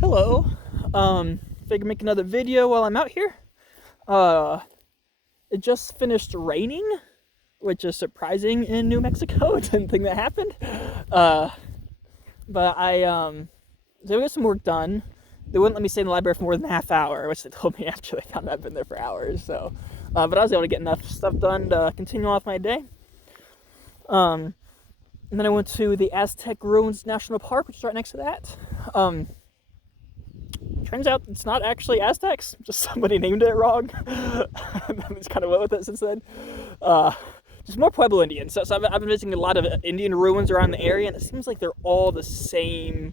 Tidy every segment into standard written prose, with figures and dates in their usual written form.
Hello. Figure make another video while I'm out here. It just finished raining, which is surprising in New Mexico. Didn't think that happened. But I so I got some work done. They wouldn't let me stay in the library for more than a half hour, which they told me after they found I'd been there for hours. So, but I was able to get enough stuff done to continue off my day. And then I went to the Aztec Ruins National Park, which is right next to that. Turns out it's not actually Aztecs, just somebody named it wrong. I just kind of went with it since then. Just more Pueblo Indians. So I've been visiting a lot of Indian ruins around the area, and it seems like they're all the same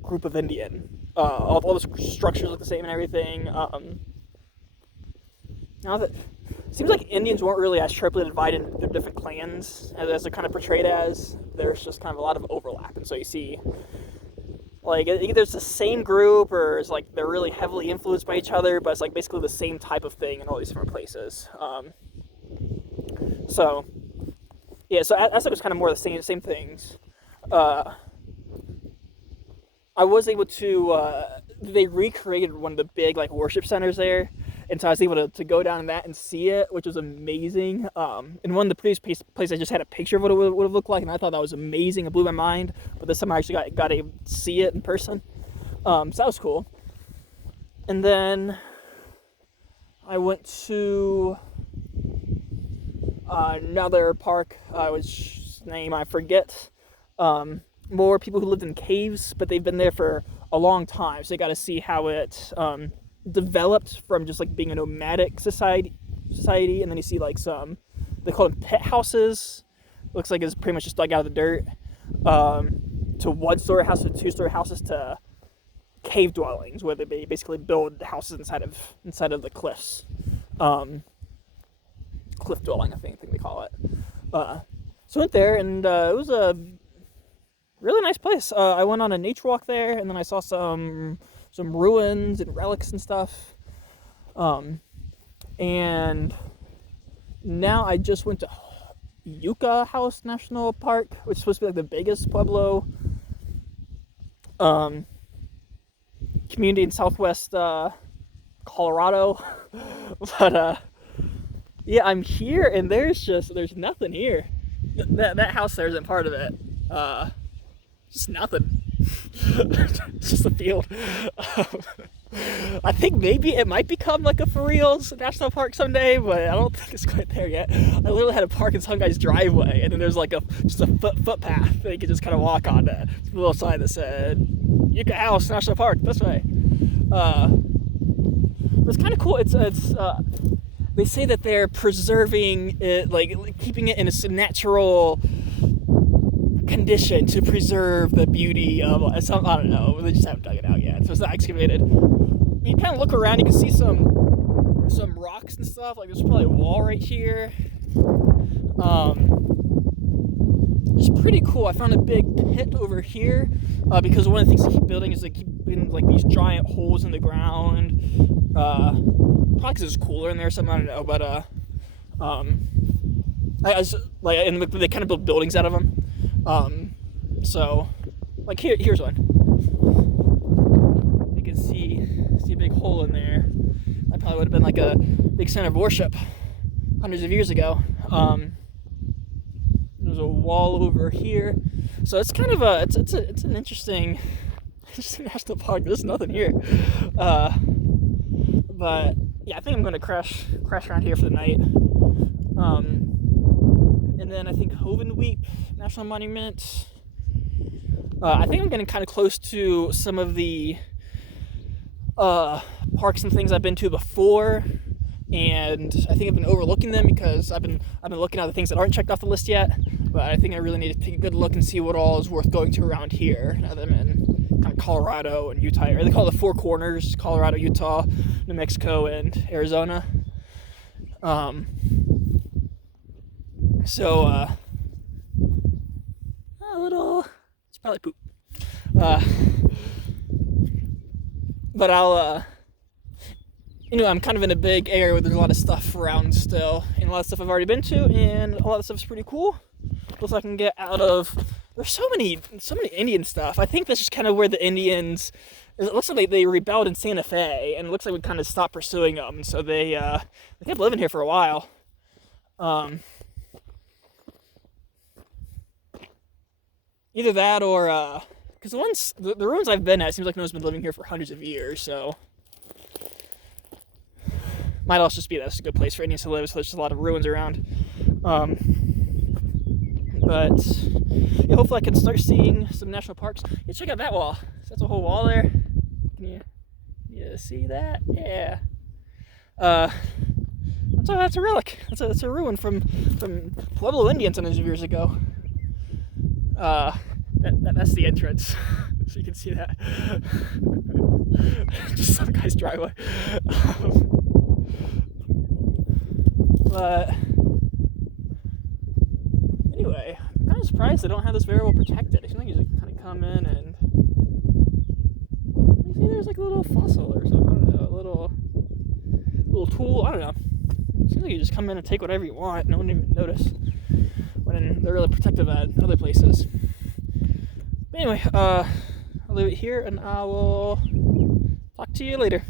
group of Indian. All the structures look the same and everything. Now that it seems like Indians weren't really as sharply divided into different clans as they're kind of portrayed as. There's just kind of a lot of overlap, and so you see, like, either it's the same group or it's like they're really heavily influenced by each other, but it's like basically the same type of thing in all these different places. So Aztec was kind of more the same things. I was able to, they recreated one of the big, like, worship centers there, and so I was able to go down in that and see it, which was amazing. In one of the previous places, I just had a picture of what it would have looked like, and I thought that was amazing. It blew my mind, but this time I actually got to see it in person. So that was cool. And then I went to another park, which name I forget. More people who lived in caves, but they've been there for a long time, so you got to see how it developed from just like being a nomadic society, and then you see like they call them pit houses. Looks like it's pretty much just dug out of the dirt, to one-story houses, to two-story houses, to cave dwellings where they basically build houses inside of the cliffs. Cliff dwelling, I think they call it. So I went there, and it was a really nice place. I went on a nature walk there, and then I saw some ruins and relics and stuff. And now I just went to Yucca House National Park, which is supposed to be like the biggest Pueblo community in southwest Colorado. But yeah, I'm here, and there's nothing here. That house there isn't part of it. Just nothing. It's just a field. I think maybe it might become like a for reals national park someday, but I don't think it's quite there yet. I literally had to park in some guy's driveway, and then there's like just a footpath that you could just kind of walk on. A little sign that said Yucca House National Park this way. It's kind of cool. It's they say that they're preserving it, like keeping it in its natural condition to preserve the beauty of some. I don't know. They just haven't dug it out yet, so it's not excavated. You kind of look around, you can see some rocks and stuff. Like there's probably a wall right here. It's pretty cool. I found a big pit over here because one of the things they keep building is they keep putting like these giant holes in the ground. Probably because it's cooler in there or something. I don't know, but and they kind of build buildings out of them. So like here's one. You can see a big hole in there. That probably would have been like a big center of worship hundreds of years ago. There's a wall over here, so it's kind of it's an interesting national park. There's nothing here, but yeah, I think I'm gonna crash around here for the night. And then I think Hovenweep National Monument. I think I'm getting kind of close to some of the parks and things I've been to before, and I think I've been overlooking them because I've been looking at the things that aren't checked off the list yet. But I think I really need to take a good look and see what all is worth going to around here, other than kind of Colorado and Utah. Or they call it the Four Corners: Colorado, Utah, New Mexico, and Arizona. So a little, it's probably poop. But I'll I'm kind of in a big area where there's a lot of stuff around still, and a lot of stuff I've already been to, and a lot of stuff's pretty cool. Plus I can get out of there's so many Indian stuff. I think that's just kind of where the Indians. It looks like they rebelled in Santa Fe, and it looks like we kind of stopped pursuing them. So they kept living here for a while. Either that or because the ruins I've been at, it seems like no one's been living here for hundreds of years. So might also just be that's a good place for Indians to live. So there's just a lot of ruins around. But yeah, hopefully I can start seeing some national parks. Yeah, check out that wall. That's a whole wall there. Can you see that? Yeah. That's a relic. That's a ruin from Pueblo Indians hundreds of years ago. That's the entrance. So you can see that. Just some guy's driveway. But anyway, I'm kind of surprised they don't have this very well protected. I think you just kind of come in and maybe there's like a little fossil or something. I don't know, a little tool. I don't know. It seems like you just come in and take whatever you want. No one even notice when they're really protective at other places. But anyway, I'll leave it here and I will talk to you later.